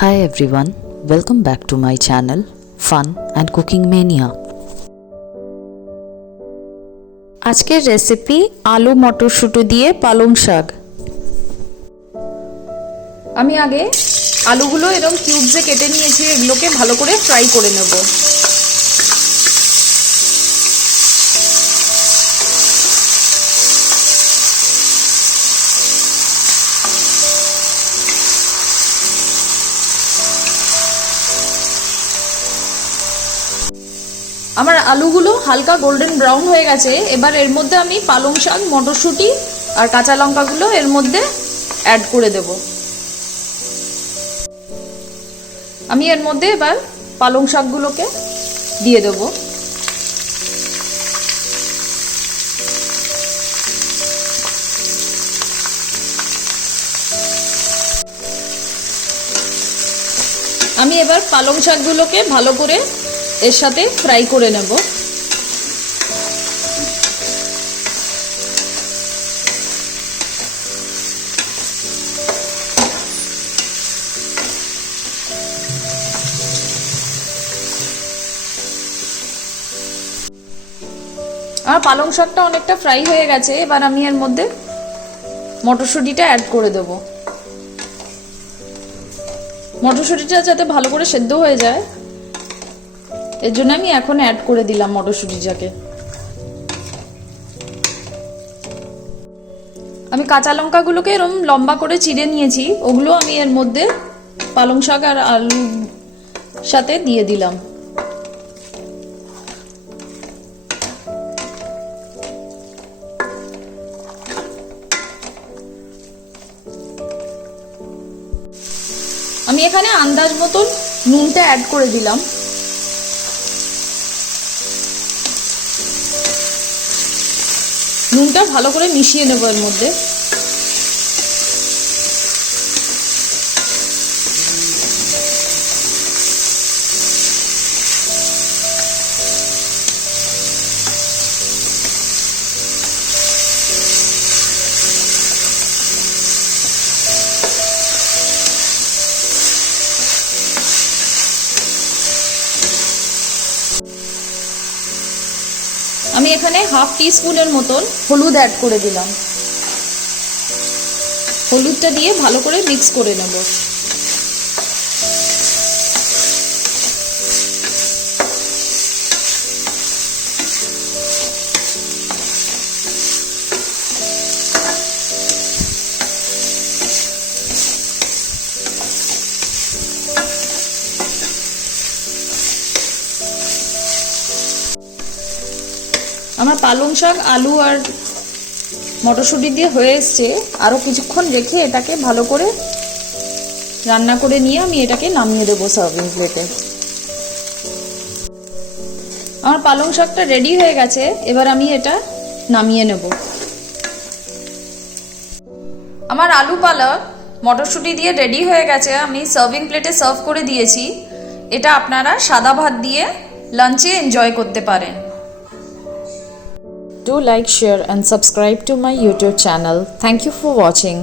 Hi everyone, welcome back to my channel Fun and Cooking Mania. আজকের recipe আলু মটরশুঁটি দিয়ে পালং শাক। আমি আগে আলুগুলো এরকম কিউবসে কেটে নিয়েছি, এগুলোকে ভালো করে ফ্রাই করে নেব। আমার আলুগুলো হালকা গোল্ডেন ব্রাউন হয়ে গেছে। এবার এর মধ্যে আমি পালং শাক, মটরশুঁটি আর কাঁচা লঙ্কাগুলো এর মধ্যে অ্যাড করে দেব। আমি এর মধ্যে এবার পালং শাকগুলোকে দিয়ে দেব। আমি এবার পালং শাকগুলোকে ভালো করে এর সাথে ফ্রাই করে নেব। আর পালং শাকটা অনেকটা ফ্রাই হয়ে গেছে। এবার আমি এর মধ্যে মটরশুঁটিটা অ্যাড করে দেব। মটরশুঁটিটা যাতে ভালো করে সেদ্ধ হয়ে যায়, এর জন্য আমি এখন অ্যাড করে দিলাম মটরশুঁটিটাকে। আমি কাঁচা লঙ্কাগুলোকে এরকম লম্বা করে চিড়ে নিয়েছি, ওগুলো আমি এর মধ্যে পালং শাক আর আলুর সাথে দিয়ে দিলাম। আমি এখানে আন্দাজ মতন নুনটা অ্যাড করে দিলাম। নুনটা ভালো করে মিশিয়ে নেব এর মধ্যে। আমি এখানে হাফ টিস্পুনের মতন হলুদ অ্যাড করে দিলাম। হলুদটা দিয়ে ভালো করে মিক্স করে নেব। আমার পালং শাক, আলু আর মটরশুঁটি দিয়ে হয়ে এসছে। আরও কিছুক্ষণ রেখে এটাকে ভালো করে রান্না করে নিয়ে আমি এটাকে নামিয়ে দেবো সার্ভিং প্লেটে। আমার পালং শাকটা রেডি হয়ে গেছে, এবার আমি এটা নামিয়ে নেব। আমার আলু পালক মটরশুঁটি দিয়ে রেডি হয়ে গেছে, আমি সার্ভিং প্লেটে সার্ভ করে দিয়েছি। এটা আপনারা সাদা ভাত দিয়ে লাঞ্চে এনজয় করতে পারেন। Do like, share and subscribe to my YouTube channel. Thank you for watching.